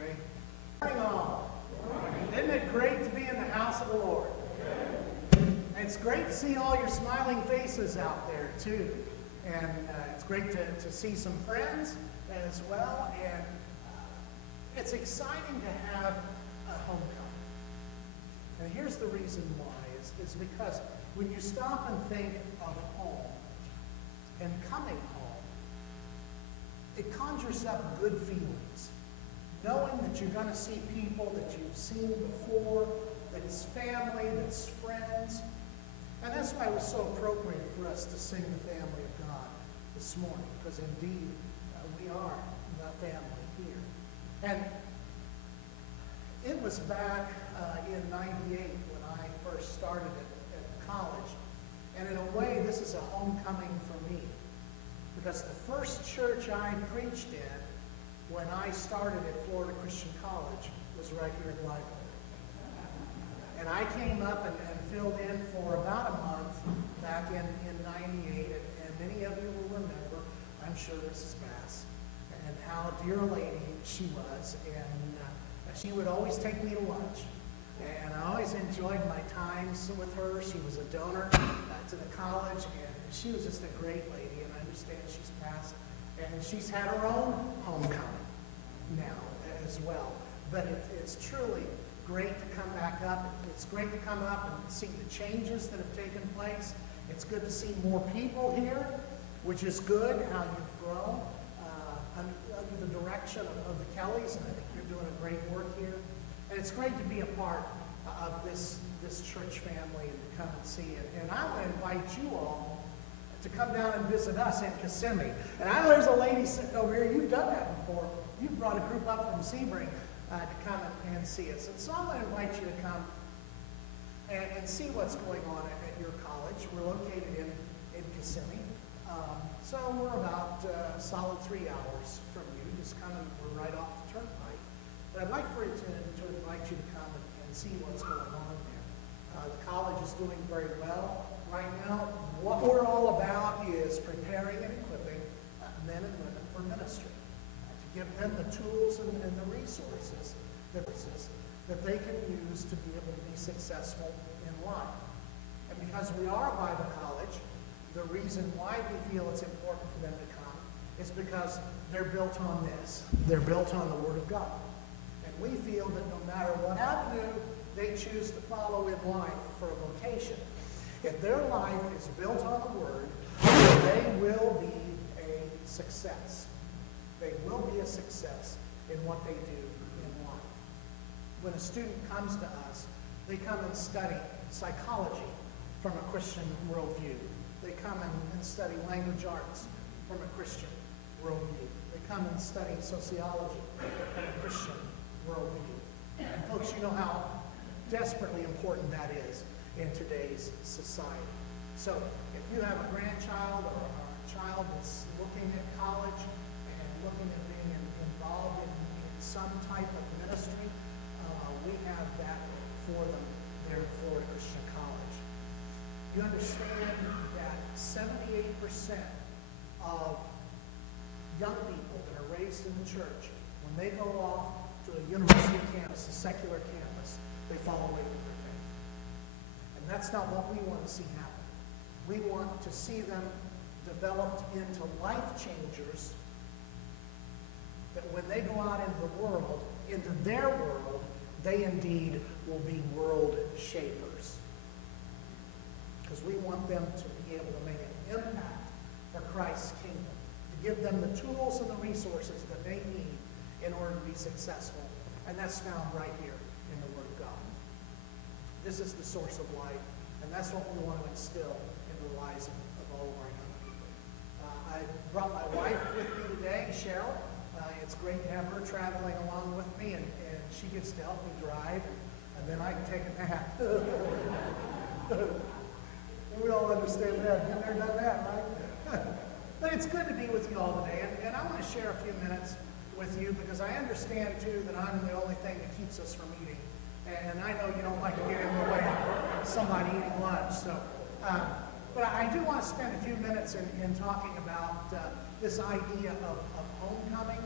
Ray. Good morning, all. Isn't it great to be in the house of the Lord? And it's great to see all your smiling faces out there, too. And it's great to see some friends as well. And it's exciting to have a homecoming. And here's the reason why. It's because when you stop and think of home and coming home, it conjures up good feelings. Knowing that you're going to see people that you've seen before, that it's family, that's friends. And that's why it was so appropriate for us to sing the family of God this morning, because indeed we are the family here. And it was back in '98 when I first started at college. And in a way, this is a homecoming for me, because the first church I preached in when I started at Florida Christian College was right here at Blythewood. And I came up and filled in for about a month back in '98, and many of you will remember, I'm sure, Mrs. Bass, and how dear a lady she was, and she would always take me to lunch. And I always enjoyed my times with her. She was a donor to the college, and she was just a great lady, and I understand she's passed. And she's had her own homecoming now as well. But it's truly great to come back up. It's great to come up and see the changes that have taken place. It's good to see more people here, which is good, how you've grown under the direction of the Kellys, and I think you're doing a great work here. And it's great to be a part of this church family and to come and see it. And I want to invite you all to come down and visit us in Kissimmee. And I know there's a lady sitting over here. You've done that before. You've brought a group up from Sebring to come and see us. And so I want to invite you to come and see what's going on at your college. We're located in Kissimmee. So we're about a solid 3 hours from you. Just kind of, we're right off the turnpike. But I'd like for you to invite you to come and see what's going on there. The college is doing very well right now. What we're all about is preparing and equipping men and women for ministry, to give them the tools and the resources that they can use to be able to be successful in life. And because we are a Bible college, the reason why we feel it's important for them to come is because they're built on this. They're built on the Word of God. And we feel that no matter what avenue they choose to follow in life for a vocation, if their life is built on the Word, they will be a success. They will be a success in what they do in life. When a student comes to us, they come and study psychology from a Christian worldview. They come and study language arts from a Christian worldview. They come and study sociology from a Christian worldview. And folks, you know how desperately important that is in today's society. So if you have a grandchild or a child that's looking at college and looking at being involved in some type of ministry, we have that for them there at Florida Christian College. You understand that 78% of young people that are raised in the church, when they go off to a university campus, a secular campus, they fall away from their faith. And that's not what we want to see happen. We want to see them developed into life changers, that when they go out into the world, into their world, they indeed will be world shapers. Because we want them to be able to make an impact for Christ's kingdom, to give them the tools and the resources that they need in order to be successful. And that's found right here in the Word of God. This is the source of life, and that's what we want to instill in the lives of all of our young people. I brought my wife with me today, Cheryl. It's great to have her traveling along with me, and she gets to help me drive, and then I can take a nap. We all understand that. You've never done that, right? But it's good to be with you all today, and I want to share a few minutes with you because I understand, too, that I'm the only thing that keeps us from eating. And I know you don't like to get in the way of somebody eating lunch. So, but I do want to spend a few minutes in talking about this idea of homecoming.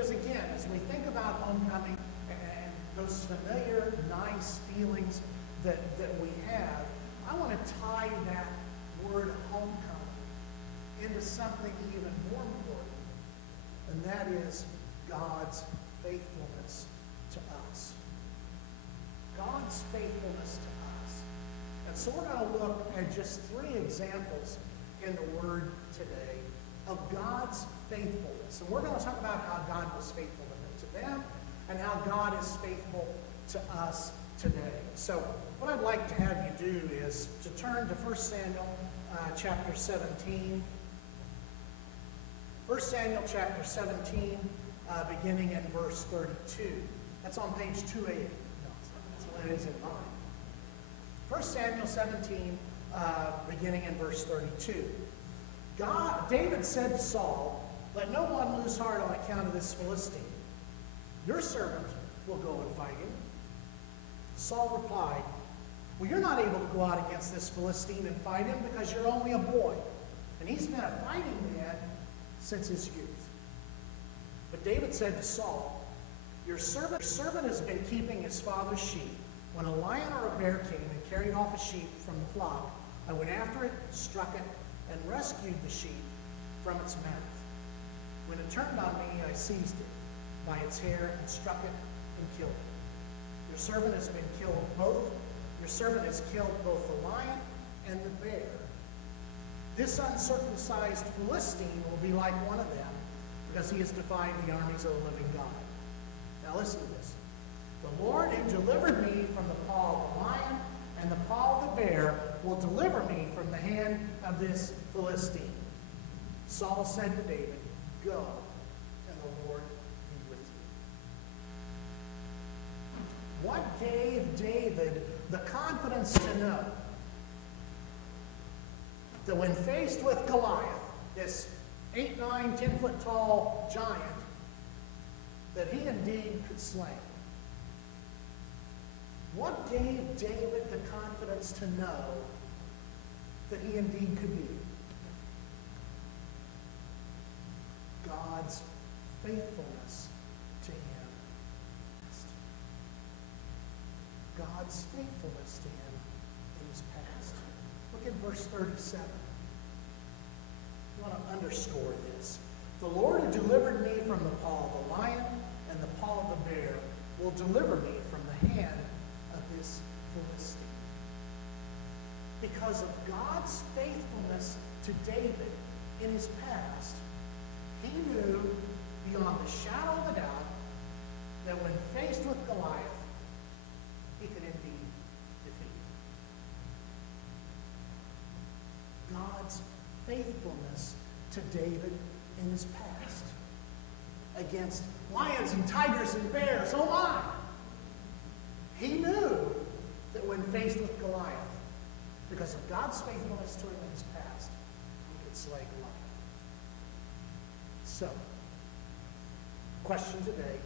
Because again, as we think about homecoming and those familiar, nice feelings that we have, I want to tie that word homecoming into something even more important, and that is God's faithfulness to us. God's faithfulness to us. And so we're going to look at just 3 examples in the Word today of God's faithfulness. And we're going to talk about how God was faithful to them and how God is faithful to us today. So what I'd like to have you do is to turn to 1 Samuel chapter 17. 1 Samuel chapter 17, beginning in verse 32. That's on page 280. No, that's what it is in mine. 1 Samuel 17, beginning in verse 32. David said to Saul, "Let no one lose heart on account of this Philistine. Your servant will go and fight him." Saul replied, "Well, you're not able to go out against this Philistine and fight him because you're only a boy, and he's been a fighting man since his youth." But David said to Saul, Your servant has been keeping his father's sheep. When a lion or a bear came and carried off a sheep from the flock, I went after it, struck it, and rescued the sheep from its mouth. When it turned on me, I seized it by its hair and struck it and killed it. Your servant has killed both the lion and the bear. This uncircumcised Philistine will be like one of them, because he has defied the armies of the living God. Now listen to this. The Lord who delivered me from the paw of the lion and the paw of the bear will deliver me from the hand of this Philistine. Saul said to David, "Go, and the Lord be with you." What gave David the confidence to know that when faced with Goliath, this 8, 9, 10-foot tall giant, that he indeed could slay him? What gave David the confidence to know that he indeed could beat him? God's faithfulness to him. God's faithfulness to him in his past. Look at verse 37. I want to underscore this. The Lord who delivered me from the paw of the lion and the paw of the bear will deliver me from the hand of this Philistine. Because of God's faithfulness to David in his past, he knew beyond the shadow of a doubt that when faced with Goliath, he could indeed defeat him. God's faithfulness to David in his past against lions and tigers and bears. Oh my! He knew that when faced with Goliath, because of God's faithfulness to him in his past, he could slay Goliath. So, question today: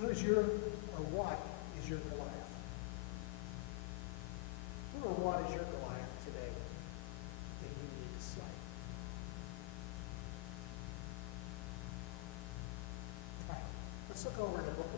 who's your, or what is your Goliath? Who or what is your Goliath today that you need to slay? All right, let's look over in the book of